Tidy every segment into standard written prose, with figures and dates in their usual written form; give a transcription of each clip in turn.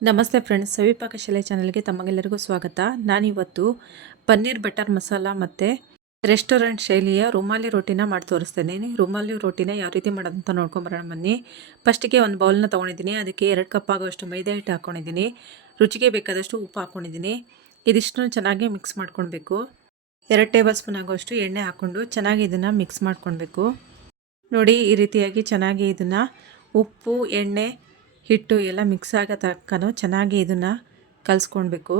ನಮಸ್ತೆ ಫ್ರೆಂಡ್ಸ್, ಸವಿಪಾಕ ಶಾಲೆ ಚಾನಲ್ಗೆ ತಮಗೆಲ್ಲರಿಗೂ ಸ್ವಾಗತ. ನಾನಿವತ್ತು ಪನ್ನೀರ್ ಬಟರ್ ಮಸಾಲ ಮತ್ತು ರೆಸ್ಟೋರೆಂಟ್ ಶೈಲಿಯ ರುಮಾಲಿ ರೋಟಿನ ಮಾಡಿ ತೋರಿಸ್ತಿದ್ದೀನಿ. ರುಮಾಲಿ ರೋಟಿನ ಯಾವ ರೀತಿ ಮಾಡೋದು ಅಂತ ನೋಡ್ಕೊಂಬರೋಣ ಬನ್ನಿ. ಫಸ್ಟಿಗೆ ಒಂದು ಬೌಲ್ನ ತೊಗೊಂಡಿದ್ದೀನಿ. ಅದಕ್ಕೆ 2 ಕಪ್ ಆಗೋಷ್ಟು ಮೈದಾ ಹಿಟ್ಟು ಹಾಕ್ಕೊಂಡಿದ್ದೀನಿ. ರುಚಿಗೆ ಬೇಕಾದಷ್ಟು ಉಪ್ಪು ಹಾಕ್ಕೊಂಡಿದ್ದೀನಿ. ಇದಿಷ್ಟನ್ನು ಚೆನ್ನಾಗಿ ಮಿಕ್ಸ್ ಮಾಡ್ಕೊಳ್ಬೇಕು. 2 ಟೇಬಲ್ ಸ್ಪೂನ್ ಆಗೋಷ್ಟು ಎಣ್ಣೆ ಹಾಕ್ಕೊಂಡು ಚೆನ್ನಾಗಿ ಇದನ್ನು ಮಿಕ್ಸ್ ಮಾಡ್ಕೊಳ್ಬೇಕು. ನೋಡಿ, ಈ ರೀತಿಯಾಗಿ ಚೆನ್ನಾಗಿ ಇದನ್ನು ಉಪ್ಪು, ಎಣ್ಣೆ, ಹಿಟ್ಟು ಎಲ್ಲ ಮಿಕ್ಸ್ ಆಗೋ ತನಕ ಚೆನ್ನಾಗಿ ಇದನ್ನು ಕಲಿಸ್ಕೊಳ್ಬೇಕು.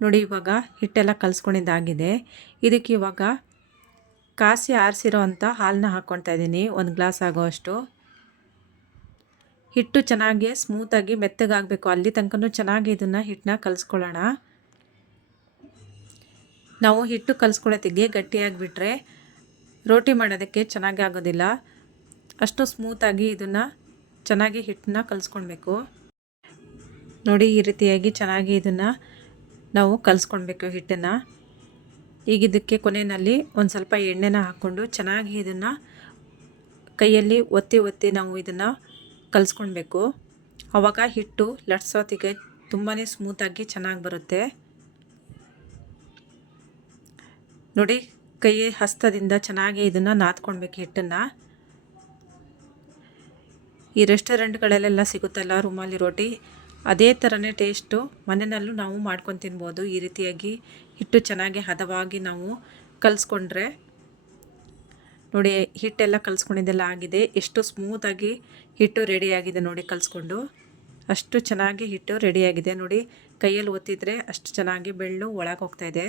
ನೋಡಿ, ಇವಾಗ ಹಿಟ್ಟೆಲ್ಲ ಕಲಿಸ್ಕೊಂಡಿದ್ದಾಗಿದೆ. ಇದಕ್ಕೆ ಇವಾಗ ಕಾಸಿ ಆರಿಸಿರೋ ಅಂಥ ಹಾಲನ್ನ ಹಾಕ್ಕೊಳ್ತಾ ಇದ್ದೀನಿ, 1 ಗ್ಲಾಸ್ ಆಗೋಷ್ಟು. ಹಿಟ್ಟು ಚೆನ್ನಾಗಿ ಸ್ಮೂತಾಗಿ ಮೆತ್ತಗಾಗಬೇಕು, ಅಲ್ಲಿ ತನಕ ಚೆನ್ನಾಗಿ ಇದನ್ನು ಹಿಟ್ಟನ್ನ ಕಲಿಸ್ಕೊಳ್ಳೋಣ. ನಾವು ಹಿಟ್ಟು ಕಲಿಸ್ಕೊಳ್ಳೋತ್ತಿಗೆ ಗಟ್ಟಿಯಾಗಿಬಿಟ್ರೆ ರೋಟಿ ಮಾಡೋದಕ್ಕೆ ಚೆನ್ನಾಗಿ ಆಗೋದಿಲ್ಲ. ಅಷ್ಟು ಸ್ಮೂತಾಗಿ ಇದನ್ನು ಚೆನ್ನಾಗಿ ಹಿಟ್ಟನ್ನ ಕಲಿಸ್ಕೊಳ್ಬೇಕು. ನೋಡಿ, ಈ ರೀತಿಯಾಗಿ ಚೆನ್ನಾಗಿ ಇದನ್ನು ನಾವು ಕಲಿಸ್ಕೊಳ್ಬೇಕು ಹಿಟ್ಟನ್ನು. ಈಗ ಇದಕ್ಕೆ ಕೊನೆಯಲ್ಲಿ ಒಂದು ಸ್ವಲ್ಪ ಎಣ್ಣೆನ ಹಾಕ್ಕೊಂಡು ಚೆನ್ನಾಗಿ ಇದನ್ನು ಕೈಯಲ್ಲಿ ಒತ್ತಿ ಒತ್ತಿ ನಾವು ಇದನ್ನು ಕಲಿಸ್ಕೊಳ್ಬೇಕು. ಆವಾಗ ಹಿಟ್ಟು ಲಟ್ಸೋತಿಗೆ ತುಂಬಾ ಸ್ಮೂತಾಗಿ ಚೆನ್ನಾಗಿ ಬರುತ್ತೆ. ನೋಡಿ, ಕೈ ಹಸ್ತದಿಂದ ಚೆನ್ನಾಗಿ ಇದನ್ನು ನಾದ್ಕೊಳ್ಬೇಕು ಹಿಟ್ಟನ್ನು. ಈ ರೆಸ್ಟೋರೆಂಟ್ಗಳಲ್ಲೆಲ್ಲ ಸಿಗುತ್ತಲ್ಲ ರುಮಾಲಿ ರೋಟಿ, ಅದೇ ಥರನೇ ಟೇಸ್ಟು ಮನೆಯಲ್ಲೂ ನಾವು ಮಾಡ್ಕೊಂಡು ತಿನ್ಬೋದು. ಈ ರೀತಿಯಾಗಿ ಹಿಟ್ಟು ಚೆನ್ನಾಗಿ ಹದವಾಗಿ ನಾವು ಕಲಿಸ್ಕೊಂಡ್ರೆ. ನೋಡಿ, ಹಿಟ್ಟೆಲ್ಲ ಕಲಿಸ್ಕೊಂಡಿದ್ದೆಲ್ಲ ಆಗಿದೆ. ಎಷ್ಟು ಸ್ಮೂತಾಗಿ ಹಿಟ್ಟು ರೆಡಿಯಾಗಿದೆ ನೋಡಿ. ಕಲಿಸ್ಕೊಂಡು ಅಷ್ಟು ಚೆನ್ನಾಗಿ ಹಿಟ್ಟು ರೆಡಿಯಾಗಿದೆ ನೋಡಿ. ಕೈಯಲ್ಲಿ ಒತ್ತಿದ್ರೆ ಅಷ್ಟು ಚೆನ್ನಾಗಿ ಬೆಳ್ಳು ಒಳಗೆ ಹೋಗ್ತಾಯಿದೆ.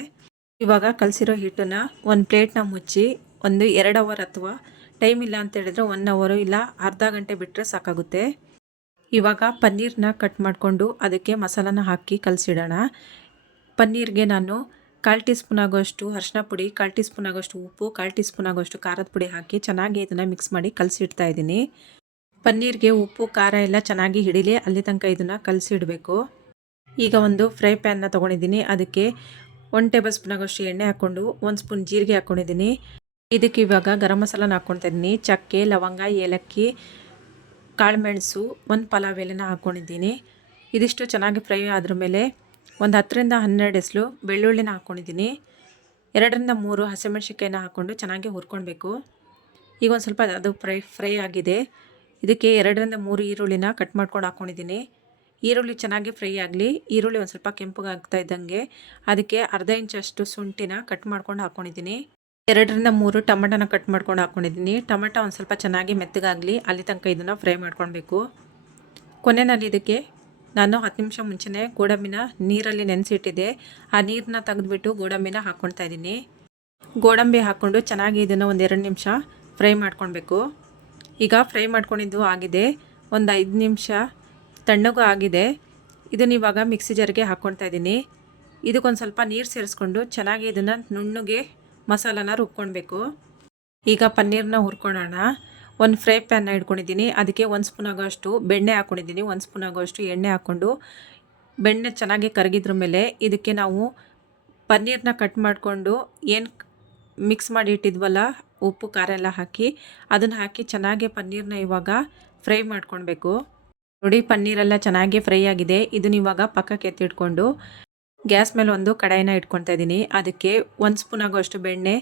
ಇವಾಗ ಕಲಸಿರೋ ಹಿಟ್ಟನ್ನು ಒಂದು ಪ್ಲೇಟ್ನ ಮುಚ್ಚಿ ಒಂದು 2 ಅವರ್ ಅಥವಾ ಟೈಮ್ ಇಲ್ಲ ಅಂತ ಹೇಳಿದ್ರೆ 1 ಅವರು ಇಲ್ಲ ಅರ್ಧ ಗಂಟೆ ಬಿಟ್ಟರೆ ಸಾಕಾಗುತ್ತೆ. ಇವಾಗ ಪನ್ನೀರನ್ನ ಕಟ್ ಮಾಡಿಕೊಂಡು ಅದಕ್ಕೆ ಮಸಾಲಾನ ಹಾಕಿ ಕಲಸಿಡೋಣ. ಪನ್ನೀರ್ಗೆ ನಾನು 1/4 ಟೀ ಸ್ಪೂನ್ ಆಗೋಷ್ಟು ಅರಿಶಿನ ಪುಡಿ, 1/4 ಟೀ ಸ್ಪೂನ್ ಆಗೋಷ್ಟು ಉಪ್ಪು, 1/4 ಟೀ ಸ್ಪೂನ್ ಆಗೋಷ್ಟು ಖಾರದ ಪುಡಿ ಹಾಕಿ ಚೆನ್ನಾಗಿ ಇದನ್ನು ಮಿಕ್ಸ್ ಮಾಡಿ ಕಲಸಿಡ್ತಾ ಇದ್ದೀನಿ. ಪನ್ನೀರ್ಗೆ ಉಪ್ಪು ಖಾರ ಎಲ್ಲ ಚೆನ್ನಾಗಿ ಹಿಡಿಲಿ, ಅಲ್ಲಿ ತನಕ ಇದನ್ನು ಕಲಸಿಡಬೇಕು. ಈಗ ಒಂದು ಫ್ರೈ ಪ್ಯಾನ್ನ ತೊಗೊಂಡಿದ್ದೀನಿ. ಅದಕ್ಕೆ 1 ಟೇಬಲ್ ಸ್ಪೂನ್ ಆಗೋಷ್ಟು ಎಣ್ಣೆ ಹಾಕ್ಕೊಂಡು 1 ಸ್ಪೂನ್ ಜೀರಿಗೆ ಹಾಕ್ಕೊಂಡಿದ್ದೀನಿ. ಇದಕ್ಕೆ ಇವಾಗ ಗರಂ ಮಸಾಲಾನ ಹಾಕ್ಕೊಳ್ತಾ ಇದ್ದೀನಿ. ಚಕ್ಕೆ, ಲವಂಗ, ಏಲಕ್ಕಿ, ಕಾಳುಮೆಣಸು, 1 ಪಲಾವ್ ಎಲೆನ ಹಾಕ್ಕೊಂಡಿದ್ದೀನಿ. ಇದಿಷ್ಟು ಚೆನ್ನಾಗಿ ಫ್ರೈ ಆದ್ರ ಮೇಲೆ ಒಂದು 10ರಿಂದ 12 ಎಸಳು ಬೆಳ್ಳುಳ್ಳಿನ ಹಾಕ್ಕೊಂಡಿದ್ದೀನಿ. 2ರಿಂದ 3 ಹಸಿಮೆಣಸಿನ್ಕಾಯಿನ ಹಾಕ್ಕೊಂಡು ಚೆನ್ನಾಗಿ ಹುರ್ಕೊಳ್ಬೇಕು. ಈಗ ಒಂದು ಸ್ವಲ್ಪ ಅದು ಫ್ರೈ ಆಗಿದೆ. ಇದಕ್ಕೆ 2ರಿಂದ 3 ಈರುಳ್ಳಿನ ಕಟ್ ಮಾಡ್ಕೊಂಡು ಹಾಕ್ಕೊಂಡಿದ್ದೀನಿ. ಈರುಳ್ಳಿ ಚೆನ್ನಾಗಿ ಫ್ರೈ ಆಗಲಿ. ಈರುಳ್ಳಿ ಒಂದು ಸ್ವಲ್ಪ ಕೆಂಪಗಾಗ್ತಾ ಇದ್ದಂಗೆ ಅದಕ್ಕೆ ಅರ್ಧ ಇಂಚಷ್ಟು ಶುಂಠಿನ ಕಟ್ ಮಾಡ್ಕೊಂಡು ಹಾಕ್ಕೊಂಡಿದ್ದೀನಿ. 2ರಿಂದ 3 ಟೊಮೆಟೊನ ಕಟ್ ಮಾಡ್ಕೊಂಡು ಹಾಕ್ಕೊಂಡಿದ್ದೀನಿ. ಟೊಮೆಟೊ ಒಂದು ಸ್ವಲ್ಪ ಚೆನ್ನಾಗಿ ಮೆತ್ತಗಾಗಲಿ, ಅಲ್ಲಿ ತನಕ ಇದನ್ನು ಫ್ರೈ ಮಾಡ್ಕೊಳ್ಬೇಕು. ಕೊನೆಯಲ್ಲಿ ಇದಕ್ಕೆ ನಾನು 10 ನಿಮಿಷ ಮುಂಚೆನೇ ಗೋಡಂಬಿನ ನೀರಲ್ಲಿ ನೆನೆಸಿಟ್ಟಿದ್ದೆ. ಆ ನೀರನ್ನ ತೆಗೆದುಬಿಟ್ಟು ಗೋಡಂಬಿನ ಹಾಕ್ಕೊಳ್ತಾ ಇದ್ದೀನಿ. ಗೋಡಂಬಿ ಹಾಕ್ಕೊಂಡು ಚೆನ್ನಾಗಿ ಇದನ್ನು ಒಂದು 2 ನಿಮಿಷ ಫ್ರೈ ಮಾಡ್ಕೊಳ್ಬೇಕು. ಈಗ ಫ್ರೈ ಮಾಡ್ಕೊಂಡಿದ್ದು ಆಗಿದೆ. ಒಂದು 5 ನಿಮಿಷ ತಣ್ಣಗೂ ಆಗಿದೆ. ಇದನ್ನು ಇವಾಗ ಮಿಕ್ಸಿ ಜಾರ್ಗೆ ಹಾಕ್ಕೊಳ್ತಾ ಇದ್ದೀನಿ. ಇದಕ್ಕೊಂದು ಸ್ವಲ್ಪ ನೀರು ಸೇರಿಸ್ಕೊಂಡು ಚೆನ್ನಾಗಿ ಇದನ್ನು ನುಣ್ಣಗೆ ಮಸಾಲಾನ ರುಬ್ಕೊಳ್ಬೇಕು. ಈಗ ಪನ್ನೀರನ್ನ ಹುರ್ಕೊಳ್ಳೋಣ. ಒಂದು ಫ್ರೈ ಪ್ಯಾನ್ನ ಇಟ್ಕೊಂಡಿದ್ದೀನಿ. ಅದಕ್ಕೆ 1 ಸ್ಪೂನ್ ಆಗೋಷ್ಟು ಬೆಣ್ಣೆ ಹಾಕ್ಕೊಂಡಿದ್ದೀನಿ. 1 ಸ್ಪೂನ್ ಆಗೋಷ್ಟು ಎಣ್ಣೆ ಹಾಕ್ಕೊಂಡು ಬೆಣ್ಣೆ ಚೆನ್ನಾಗಿ ಕರಗಿದ್ರ ಮೇಲೆ ಇದಕ್ಕೆ ನಾವು ಪನ್ನೀರನ್ನ ಕಟ್ ಮಾಡಿಕೊಂಡು ಏನು ಮಿಕ್ಸ್ ಮಾಡಿ ಇಟ್ಟಿದ್ವಲ್ಲ, ಉಪ್ಪು ಖಾರ ಎಲ್ಲ ಹಾಕಿ ಅದನ್ನು ಹಾಕಿ ಚೆನ್ನಾಗಿ ಪನ್ನೀರನ್ನ ಇವಾಗ ಫ್ರೈ ಮಾಡ್ಕೊಳ್ಬೇಕು. ನೋಡಿ, ಪನ್ನೀರೆಲ್ಲ ಚೆನ್ನಾಗಿ ಫ್ರೈ ಆಗಿದೆ. ಇದನ್ನ ಇವಾಗ ಪಕ್ಕಕ್ಕೆ ಎತ್ತಿಟ್ಕೊಂಡು ಗ್ಯಾಸ್ ಮೇಲೆ ಒಂದು ಕಡಾಯಿನ ಇಟ್ಕೊಳ್ತಾ ಇದ್ದೀನಿ. ಅದಕ್ಕೆ 1 ಸ್ಪೂನ್ ಆಗೋಷ್ಟು ಬೆಣ್ಣೆ,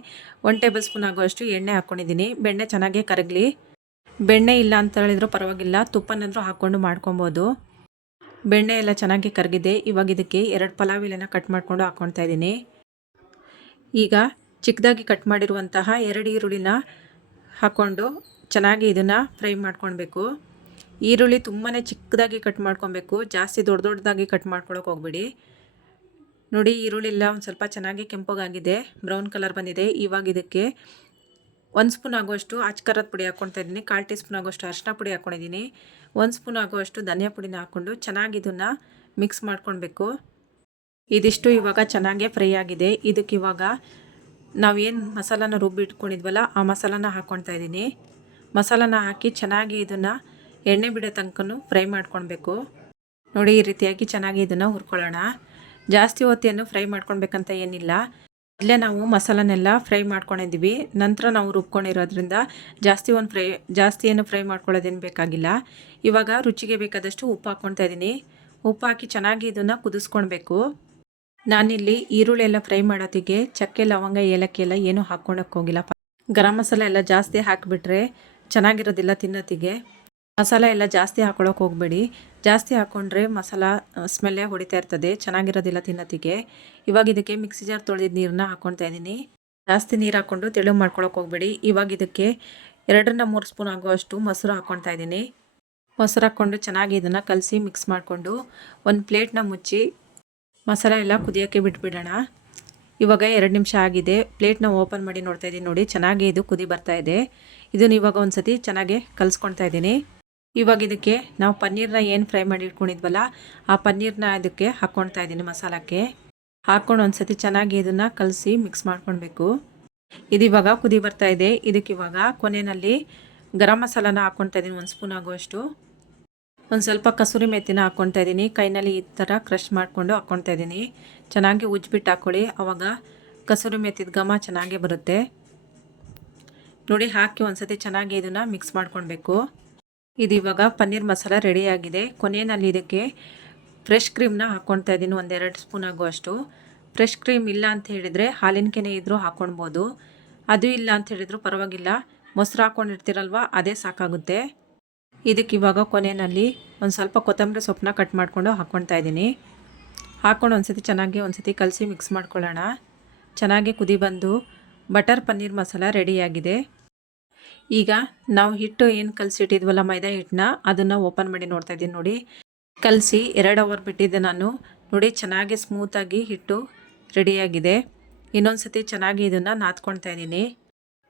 1 ಟೇಬಲ್ ಸ್ಪೂನ್ ಆಗೋಷ್ಟು ಎಣ್ಣೆ ಹಾಕ್ಕೊಂಡಿದ್ದೀನಿ. ಬೆಣ್ಣೆ ಚೆನ್ನಾಗಿ ಕರಗಲಿ. ಬೆಣ್ಣೆ ಇಲ್ಲ ಅಂತ ಹೇಳಿದ್ರು ಪರವಾಗಿಲ್ಲ, ತುಪ್ಪನಾದರೂ ಹಾಕ್ಕೊಂಡು ಮಾಡ್ಕೊಬೋದು. ಬೆಣ್ಣೆ ಎಲ್ಲ ಚೆನ್ನಾಗಿ ಕರಗಿದೆ. ಇವಾಗ ಇದಕ್ಕೆ 2 ಪಲಾವ್ ಎಲೆನ ಕಟ್ ಮಾಡಿಕೊಂಡು ಹಾಕ್ಕೊಳ್ತಾ ಇದ್ದೀನಿ. ಈಗ ಚಿಕ್ಕದಾಗಿ ಕಟ್ ಮಾಡಿರುವಂತಹ 2 ಈರುಳ್ಳಿನ ಹಾಕ್ಕೊಂಡು ಚೆನ್ನಾಗಿ ಇದನ್ನು ಫ್ರೈ ಮಾಡ್ಕೊಳ್ಬೇಕು. ಈರುಳ್ಳಿ ತುಂಬಾ ಚಿಕ್ಕದಾಗಿ ಕಟ್ ಮಾಡ್ಕೊಬೇಕು, ಜಾಸ್ತಿ ದೊಡ್ಡದಾಗಿ ಕಟ್ ಮಾಡ್ಕೊಳಕ್ಕೆ ಹೋಗ್ಬೇಡಿ. ನೋಡಿ, ಈರುಳ್ಳಿ ಎಲ್ಲ ಒಂದು ಸ್ವಲ್ಪ ಚೆನ್ನಾಗಿ ಕೆಂಪಗಾಗಿದೆ, ಬ್ರೌನ್ ಕಲರ್ ಬಂದಿದೆ. ಇವಾಗ ಇದಕ್ಕೆ 1 ಸ್ಪೂನ್ ಆಗುವಷ್ಟು ಅಚ್ಕಾರದ ಪುಡಿ ಹಾಕ್ಕೊಳ್ತಾ ಇದ್ದೀನಿ. 1/4 ಟೀ ಸ್ಪೂನ್ ಆಗುವಷ್ಟು ಅರಿಶಿನ ಪುಡಿ ಹಾಕ್ಕೊಂಡಿದ್ದೀನಿ. 1 ಸ್ಪೂನ್ ಆಗುವಷ್ಟು ಧನಿಯಾ ಪುಡಿನ ಹಾಕ್ಕೊಂಡು ಚೆನ್ನಾಗಿ ಇದನ್ನು ಮಿಕ್ಸ್ ಮಾಡ್ಕೊಳ್ಬೇಕು. ಇದಿಷ್ಟು ಇವಾಗ ಚೆನ್ನಾಗಿ ಫ್ರೈ ಆಗಿದೆ. ಇದಕ್ಕೆ ಇವಾಗ ನಾವೇನು ಮಸಾಲಾನ ರುಬ್ಬಿಟ್ಕೊಂಡಿದ್ವಲ್ಲ ಆ ಮಸಾಲಾನ ಹಾಕ್ಕೊಳ್ತಾ ಇದ್ದೀನಿ. ಮಸಾಲಾನ ಹಾಕಿ ಚೆನ್ನಾಗಿ ಇದನ್ನು ಎಣ್ಣೆ ಬಿಡೋ ತನಕ ಫ್ರೈ ಮಾಡ್ಕೊಳ್ಬೇಕು. ನೋಡಿ, ಈ ರೀತಿಯಾಗಿ ಚೆನ್ನಾಗಿ ಇದನ್ನು ಹುರ್ಕೊಳ್ಳೋಣ. ಜಾಸ್ತಿ ಹೊತ್ತೇನು ಫ್ರೈ ಮಾಡ್ಕೊಳ್ಬೇಕಂತ ಏನಿಲ್ಲ. ಇಲ್ಲೇ ನಾವು ಮಸಾಲನೆಲ್ಲ ಫ್ರೈ ಮಾಡ್ಕೊಂಡಿದ್ದೀವಿ. ನಂತರ ನಾವು ರುಬ್ಕೊಂಡಿರೋದ್ರಿಂದ ಜಾಸ್ತಿ ಏನು ಫ್ರೈ ಮಾಡ್ಕೊಳ್ಳೋದೇನು ಬೇಕಾಗಿಲ್ಲ. ಇವಾಗ ರುಚಿಗೆ ಬೇಕಾದಷ್ಟು ಉಪ್ಪು ಹಾಕ್ಕೊಳ್ತಾ ಇದ್ದೀನಿ. ಉಪ್ಪು ಹಾಕಿ ಚೆನ್ನಾಗಿ ಇದನ್ನು ಕುದಿಸ್ಕೊಳ್ಬೇಕು. ನಾನಿಲ್ಲಿ ಈರುಳ್ಳಿ ಎಲ್ಲ ಫ್ರೈ ಮಾಡೋತ್ತಿಗೆ ಚಕ್ಕೆ ಲವಂಗ ಏಲಕ್ಕಿ ಎಲ್ಲ ಏನೂ ಹಾಕ್ಕೊಳಕ್ಕೆ ಹೋಗಿಲ್ಲ. ಗರಂ ಮಸಾಲ ಎಲ್ಲ ಜಾಸ್ತಿ ಹಾಕಿಬಿಟ್ರೆ ಚೆನ್ನಾಗಿರೋದಿಲ್ಲ ತಿನ್ನೋತ್ತಿಗೆ. ಮಸಾಲ ಎಲ್ಲ ಜಾಸ್ತಿ ಹಾಕ್ಕೊಳಕ್ಕೆ ಹೋಗಬೇಡಿ. ಜಾಸ್ತಿ ಹಾಕ್ಕೊಂಡ್ರೆ ಮಸಾಲ ಸ್ಮೆಲ್ಲೇ ಹೊಡಿತಾ ಇರ್ತದೆ, ಚೆನ್ನಾಗಿರೋದಿಲ್ಲ ತಿನ್ನೋತ್ತಿಗೆ. ಇವಾಗ ಇದಕ್ಕೆ ಮಿಕ್ಸಿ ಜಾರ್ ತೊಳೆದಿದ್ದ ನೀರನ್ನ ಹಾಕ್ಕೊಳ್ತಾ ಇದ್ದೀನಿ. ಜಾಸ್ತಿ ನೀರು ಹಾಕ್ಕೊಂಡು ತೆಳು ಮಾಡ್ಕೊಳಕ್ಕೆ ಹೋಗಬೇಡಿ. ಇವಾಗ ಇದಕ್ಕೆ 2-3 ಸ್ಪೂನ್ ಆಗುವಷ್ಟು ಮೊಸರು ಹಾಕ್ಕೊಳ್ತಾ ಇದ್ದೀನಿ. ಮೊಸರು ಹಾಕ್ಕೊಂಡು ಚೆನ್ನಾಗಿ ಇದನ್ನು ಕಲಸಿ ಮಿಕ್ಸ್ ಮಾಡಿಕೊಂಡು ಒಂದು ಪ್ಲೇಟ್ನ ಮುಚ್ಚಿ ಮಸಾಲ ಎಲ್ಲ ಕುದಿಯೋಕ್ಕೆ ಬಿಟ್ಬಿಡೋಣ. ಇವಾಗ 2 ನಿಮಿಷ ಆಗಿದೆ. ಪ್ಲೇಟ್ನ ಓಪನ್ ಮಾಡಿ ನೋಡ್ತಾ ಇದ್ದೀನಿ. ನೋಡಿ ಚೆನ್ನಾಗಿ ಇದು ಕುದಿ ಬರ್ತಾ ಇದೆ. ಇದನ್ನು ಇವಾಗ ಒಂದು ಸತಿ ಚೆನ್ನಾಗಿ ಕಲಿಸ್ಕೊಳ್ತಾ ಇದ್ದೀನಿ. ಇವಾಗ ಇದಕ್ಕೆ ನಾವು ಪನ್ನೀರನ್ನ ಏನು ಫ್ರೈ ಮಾಡಿ ಇಟ್ಕೊಂಡಿದ್ವಲ್ಲ ಆ ಪನ್ನೀರನ್ನ ಇದಕ್ಕೆ ಹಾಕ್ಕೊಳ್ತಾ ಇದ್ದೀನಿ. ಮಸಾಲಕ್ಕೆ ಹಾಕ್ಕೊಂಡು ಒಂದು ಸತಿ ಚೆನ್ನಾಗಿ ಇದನ್ನು ಕಲಸಿ ಮಿಕ್ಸ್ ಮಾಡ್ಕೊಳ್ಬೇಕು. ಇದು ಇವಾಗ ಕುದಿ ಬರ್ತಾ ಇದೆ. ಇದಕ್ಕೆ ಇವಾಗ ಕೊನೆಯಲ್ಲಿ ಗರಂ ಮಸಾಲಾನ ಹಾಕ್ಕೊಳ್ತಾ ಇದ್ದೀನಿ 1 ಸ್ಪೂನ್ ಆಗುವಷ್ಟು. ಒಂದು ಸ್ವಲ್ಪ ಕಸೂರಿ ಮೆಥಿನ ಹಾಕ್ಕೊಳ್ತಾ ಇದ್ದೀನಿ. ಕೈನಲ್ಲಿ ಈ ಥರ ಕ್ರಷ್ ಮಾಡಿಕೊಂಡು ಹಾಕ್ಕೊಳ್ತಾ ಇದ್ದೀನಿ. ಚೆನ್ನಾಗಿ ಉಜ್ಜಿಬಿಟ್ಟು ಹಾಕ್ಕೊಳ್ಳಿ, ಆವಾಗ ಕಸೂರಿ ಮೆಥಿದ ಘಮ ಚೆನ್ನಾಗೇ ಬರುತ್ತೆ. ನೋಡಿ ಹಾಕಿ ಒಂದು ಸತಿ ಚೆನ್ನಾಗಿ ಇದನ್ನು ಮಿಕ್ಸ್ ಮಾಡ್ಕೊಳ್ಬೇಕು. ಇದು ಇವಾಗ ಪನ್ನೀರ್ ಮಸಾಲ ರೆಡಿಯಾಗಿದೆ. ಕೊನೆಯಲ್ಲಿ ಇದಕ್ಕೆ ಫ್ರೆಶ್ ಕ್ರೀಮ್ನ ಹಾಕ್ಕೊಳ್ತಾ ಇದ್ದೀನಿ 1-2 ಸ್ಪೂನ್ ಆಗುವಷ್ಟು. ಫ್ರೆಶ್ ಕ್ರೀಮ್ ಇಲ್ಲ ಅಂತ ಹೇಳಿದರೆ ಹಾಲಿನ ಕೆನೆ ಇದ್ದರೂ ಹಾಕ್ಕೊಳ್ಬೋದು. ಅದು ಇಲ್ಲ ಅಂತ ಹೇಳಿದ್ರು ಪರವಾಗಿಲ್ಲ, ಮೊಸರು ಹಾಕ್ಕೊಂಡಿರ್ತೀರಲ್ವ ಅದೇ ಸಾಕಾಗುತ್ತೆ. ಇದಕ್ಕೆ ಇವಾಗ ಕೊನೆಯಲ್ಲಿ ಒಂದು ಸ್ವಲ್ಪ ಕೊತ್ತಂಬರಿ ಸೊಪ್ಪನ್ನ ಕಟ್ ಮಾಡಿಕೊಂಡು ಹಾಕ್ಕೊಳ್ತಾ ಇದ್ದೀನಿ. ಹಾಕ್ಕೊಂಡು ಒಂದು ಸತಿ ಚೆನ್ನಾಗಿ ಒಂದು ಸತಿ ಕಲಸಿ ಮಿಕ್ಸ್ ಮಾಡ್ಕೊಳ್ಳೋಣ. ಚೆನ್ನಾಗಿ ಕುದಿ ಬಂದು ಬಟರ್ ಪನ್ನೀರ್ ಮಸಾಲ ರೆಡಿಯಾಗಿದೆ. ಈಗ ನಾವು ಹಿಟ್ಟು ಏನು ಕಲಸಿಟ್ಟಿದ್ವಲ್ಲ ಮೈದಾ ಹಿಟ್ಟನ್ನ, ಅದನ್ನು ಓಪನ್ ಮಾಡಿ ನೋಡ್ತಾ ಇದ್ದೀನಿ. ನೋಡಿ ಕಲಸಿ 2 ಅವರ್ ಬಿಟ್ಟಿದ್ದೆ ನಾನು. ನೋಡಿ ಚೆನ್ನಾಗಿ ಸ್ಮೂತಾಗಿ ಹಿಟ್ಟು ರೆಡಿಯಾಗಿದೆ. ಇನ್ನೊಂದು ಸತಿ ಚೆನ್ನಾಗಿ ಇದನ್ನು ನಾದ್ಕೊಳ್ತಾ ಇದ್ದೀನಿ.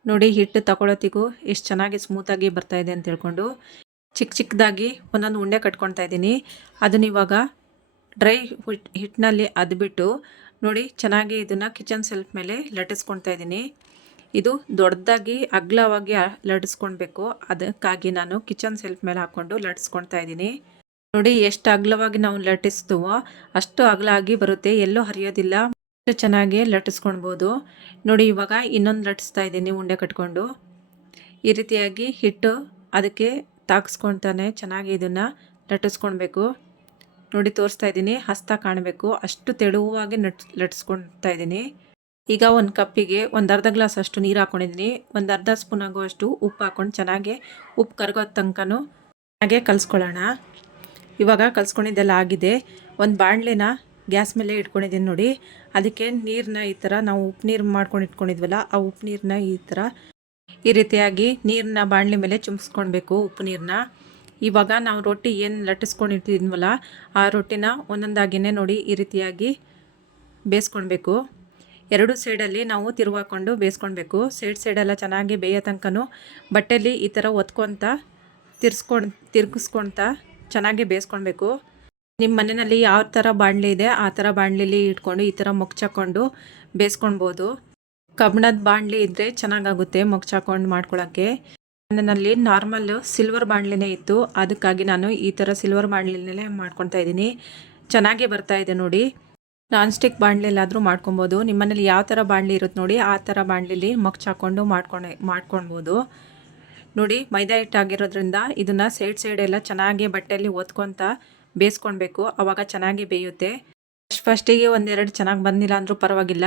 ನೋಡಿ ಹಿಟ್ಟು ತಗೊಳ್ಳೋತ್ತಿಗೂ ಎಷ್ಟು ಚೆನ್ನಾಗಿ ಸ್ಮೂತಾಗಿ ಬರ್ತಾಯಿದೆ ಅಂತ ಹೇಳ್ಕೊಂಡು ಚಿಕ್ಕದಾಗಿ ಒಂದೊಂದು ಉಂಡೆ ಕಟ್ಕೊಳ್ತಾ ಇದ್ದೀನಿ. ಅದನ್ನ ಇವಾಗ ಡ್ರೈ ಹಿಟ್ಟಿನಲ್ಲಿ ಅದ್ಬಿಟ್ಟು ನೋಡಿ ಚೆನ್ನಾಗಿ ಇದನ್ನು ಕಿಚನ್ ಸೆಲ್ಫ್ ಮೇಲೆ ಲಟ್ಟಿಸ್ಕೊಳ್ತಾ ಇದ್ದೀನಿ. ಇದು ದೊಡ್ಡದಾಗಿ ಅಗಲವಾಗಿ ಲಟ್ಟಿಸ್ಕೊಳ್ಬೇಕು. ಅದಕ್ಕಾಗಿ ನಾನು ಕಿಚನ್ ಸೆಲ್ಫ್ ಮೇಲೆ ಹಾಕ್ಕೊಂಡು ಲಟ್ಟಿಸ್ಕೊಳ್ತಾ ಇದ್ದೀನಿ. ನೋಡಿ ಎಷ್ಟು ಅಗಲವಾಗಿ ನಾವು ಲಟ್ಟಿಸ್ತೀವೋ ಅಷ್ಟು ಅಗಲಾಗಿ ಬರುತ್ತೆ, ಎಲ್ಲೂ ಹರಿಯೋದಿಲ್ಲ. ಅಷ್ಟು ಚೆನ್ನಾಗಿ ಲಟ್ಟಿಸ್ಕೊಳ್ಬೋದು. ನೋಡಿ ಇವಾಗ ಇನ್ನೊಂದು ಲಟ್ಟಿಸ್ತಾ ಇದ್ದೀನಿ ಉಂಡೆ ಕಟ್ಕೊಂಡು. ಈ ರೀತಿಯಾಗಿ ಹಿಟ್ಟು ಅದಕ್ಕೆ ತಾಗಿಸ್ಕೊಳ್ತಾನೆ ಚೆನ್ನಾಗಿ ಇದನ್ನು ಲಟ್ಟಿಸ್ಕೊಳ್ಬೇಕು. ನೋಡಿ ತೋರಿಸ್ತಾ ಇದ್ದೀನಿ, ಹಸ್ತ ಕಾಣಬೇಕು ಅಷ್ಟು ತೆಳುವಾಗಿ ಲಟ್ಟಿಸ್ಕೊಳ್ತಾ ಇದ್ದೀನಿ. ಈಗ ಒಂದು ಕಪ್ಪಿಗೆ 1/2 ಗ್ಲಾಸ್ ಅಷ್ಟು ನೀರು ಹಾಕ್ಕೊಂಡಿದ್ದೀನಿ. 1/2 ಸ್ಪೂನ್ ಆಗುವಷ್ಟು ಉಪ್ಪು ಹಾಕ್ಕೊಂಡು ಚೆನ್ನಾಗಿ ಉಪ್ಪು ಕರಗೋ ತನಕನೂ ಹಾಗೆ ಕಲಿಸ್ಕೊಳ್ಳೋಣ. ಇವಾಗ ಕಲಿಸ್ಕೊಂಡಿದ್ದೆಲ್ಲ ಆಗಿದೆ. ಒಂದು ಬಾಣಲೆನ ಗ್ಯಾಸ್ ಮೇಲೆ ಇಟ್ಕೊಂಡಿದ್ದೀನಿ. ನೋಡಿ ಅದಕ್ಕೆ ನೀರನ್ನ ಈ ಥರ ನಾವು ಉಪ್ಪು ನೀರು ಮಾಡ್ಕೊಂಡು ಇಟ್ಕೊಂಡಿದ್ವಲ್ಲ ಆ ಉಪ್ಪು ನೀರನ್ನ ಈ ರೀತಿಯಾಗಿ ನೀರನ್ನ ಬಾಣಲೆ ಮೇಲೆ ಚುಮ್ಸ್ಕೊಳ್ಬೇಕು ಉಪ್ಪು ನೀರನ್ನ. ಇವಾಗ ನಾವು ರೊಟ್ಟಿ ಏನು ಲಟ್ಟಿಸ್ಕೊಂಡಿರ್ತಿದ್ವಲ್ಲ ಆ ರೊಟ್ಟಿನ ಒಂದೊಂದಾಗಿಯೇ ನೋಡಿ ಈ ರೀತಿಯಾಗಿ ಬೇಯಿಸ್ಕೊಳ್ಬೇಕು. 2 ಸೈಡಲ್ಲಿ ನಾವು ತಿರುವಾಕೊಂಡು ಬೇಯಿಸ್ಕೊಳ್ಬೇಕು. ಸೈಡೆಲ್ಲ ಚೆನ್ನಾಗಿ ಬೇಯೋ ತನಕನೂ ಬಟ್ಟೆಯಲ್ಲಿ ಈ ಥರ ಒತ್ಕೊಳ್ತಾ ತಿರ್ಗಿಸ್ಕೊಳ್ತಾ ಚೆನ್ನಾಗಿ ಬೇಯಿಸ್ಕೊಳ್ಬೇಕು. ನಿಮ್ಮ ಮನೆಯಲ್ಲಿ ಯಾವ ಥರ ಬಾಣಲೆ ಇದೆ ಆ ಥರ ಬಾಣಲೆಯಲ್ಲಿ ಇಟ್ಕೊಂಡು ಈ ಥರ ಮೊಗ್ಚಾಕೊಂಡು ಬೇಯಿಸ್ಕೊಳ್ಬೋದು. ಕಬ್ಬಿಣದ ಬಾಣಲೆ ಇದ್ದರೆ ಚೆನ್ನಾಗಾಗುತ್ತೆ ಮೊಗ್ಚಾಕೊಂಡು ಮಾಡ್ಕೊಳ್ಳೋಕ್ಕೆ. ನನ್ನಲ್ಲಿ ನಾರ್ಮಲ್ ಸಿಲ್ವರ್ ಬಾಣಲೆನೇ ಇತ್ತು, ಅದಕ್ಕಾಗಿ ನಾನು ಈ ಥರ ಸಿಲ್ವರ್ ಬಾಣಲೆನೇ ಮಾಡ್ಕೊತಾ ಇದ್ದೀನಿ. ಚೆನ್ನಾಗೇ ಬರ್ತಾ ಇದೆ ನೋಡಿ. ನಾನ್ ಸ್ಟಿಕ್ ಬಾಣಲೆಲ್ಲಾದರೂ ಮಾಡ್ಕೊಬೋದು. ನಿಮ್ಮ ಮನೇಲಿ ಯಾವ ಥರ ಬಾಣಲೆ ಇರುತ್ತೆ ನೋಡಿ ಆ ಥರ ಬಾಣಲೆಲಿ ಮೊಗ್ಚಾಕೊಂಡು ಮಾಡ್ಕೊಳ್ಬೋದು. ನೋಡಿ ಮೈದಾ ಹಿಟ್ಟು ಆಗಿರೋದ್ರಿಂದ ಇದನ್ನು ಸೈಡೆಲ್ಲ ಚೆನ್ನಾಗಿ ಬಟ್ಟೆಯಲ್ಲಿ ಒತ್ಕೊತಾ ಬೇಯಿಸ್ಕೊಳ್ಬೇಕು, ಆವಾಗ ಚೆನ್ನಾಗಿ ಬೇಯುತ್ತೆ. ಫಸ್ಟಿಗೆ 1-2 ಚೆನ್ನಾಗಿ ಬಂದಿಲ್ಲ ಅಂದರೂ ಪರವಾಗಿಲ್ಲ,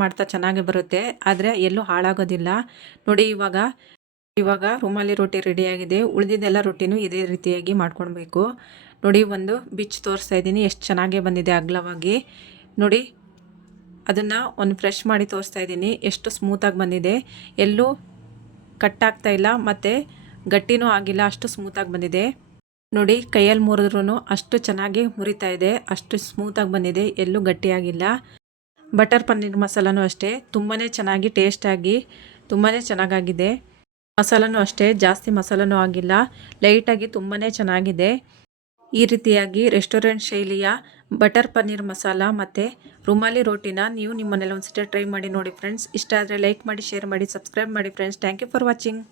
ಮಾಡ್ತಾ ಚೆನ್ನಾಗಿ ಬರುತ್ತೆ, ಆದರೆ ಎಲ್ಲೂ ಹಾಳಾಗೋದಿಲ್ಲ. ನೋಡಿ ಇವಾಗ ರುಮಾಲಿ ರೊಟ್ಟಿ ರೆಡಿಯಾಗಿದೆ. ಉಳಿದಿದ್ದೆಲ್ಲ ರೊಟ್ಟಿನೂ ಇದೇ ರೀತಿಯಾಗಿ ಮಾಡ್ಕೊಳ್ಬೇಕು. ನೋಡಿ ಒಂದು ಬಿಚ್ಚು ತೋರಿಸ್ತಾ ಇದ್ದೀನಿ ಎಷ್ಟು ಚೆನ್ನಾಗೇ ಬಂದಿದೆ ಅಗಲವಾಗಿ. ನೋಡಿ ಅದನ್ನು ಒಂದು ಫ್ರೆಶ್ ಮಾಡಿ ತೋರಿಸ್ತಾ ಇದ್ದೀನಿ ಎಷ್ಟು ಸ್ಮೂತಾಗಿ ಬಂದಿದೆ. ಎಲ್ಲೂ ಕಟ್ಟಾಗ್ತಾ ಇಲ್ಲ ಮತ್ತು ಗಟ್ಟಿನೂ ಆಗಿಲ್ಲ, ಅಷ್ಟು ಸ್ಮೂತಾಗಿ ಬಂದಿದೆ. ನೋಡಿ ಕೈಯಲ್ಲಿ ಮುರಿದ್ರೂ ಅಷ್ಟು ಚೆನ್ನಾಗಿ ಮುರಿತಾ ಇದೆ, ಅಷ್ಟು ಸ್ಮೂತಾಗಿ ಬಂದಿದೆ, ಎಲ್ಲೂ ಗಟ್ಟಿಯಾಗಿಲ್ಲ. ಬಟರ್ ಪನ್ನೀರ್ ಮಸಾಲನೂ ಅಷ್ಟೇ ತುಂಬಾ ಚೆನ್ನಾಗಿ ಟೇಸ್ಟಾಗಿ ತುಂಬಾ ಚೆನ್ನಾಗಾಗಿದೆ. ಮಸಾಲನೂ ಅಷ್ಟೇ ಜಾಸ್ತಿ ಮಸಾಲನೂ ಆಗಿಲ್ಲ, ಲೈಟಾಗಿ ತುಂಬಾ ಚೆನ್ನಾಗಿದೆ. ಈ ರೀತಿಯಾಗಿ ರೆಸ್ಟೋರೆಂಟ್ ಶೈಲಿಯ ಬಟರ್ ಪನ್ನೀರ್ ಮಸಾಲ ಮತ್ತು ರುಮಾಲಿ ರೋಟಿನ ನೀವು ನಿಮ್ಮ ಮನೇಲಿ ಒಂದ್ಸತಿ ಟ್ರೈ ಮಾಡಿ ನೋಡಿ ಫ್ರೆಂಡ್ಸ್. ಇಷ್ಟ ಆದರೆ ಲೈಕ್ ಮಾಡಿ, ಶೇರ್ ಮಾಡಿ, ಸಬ್ಸ್ಕ್ರೈಬ್ ಮಾಡಿ friends. Thank you for watching.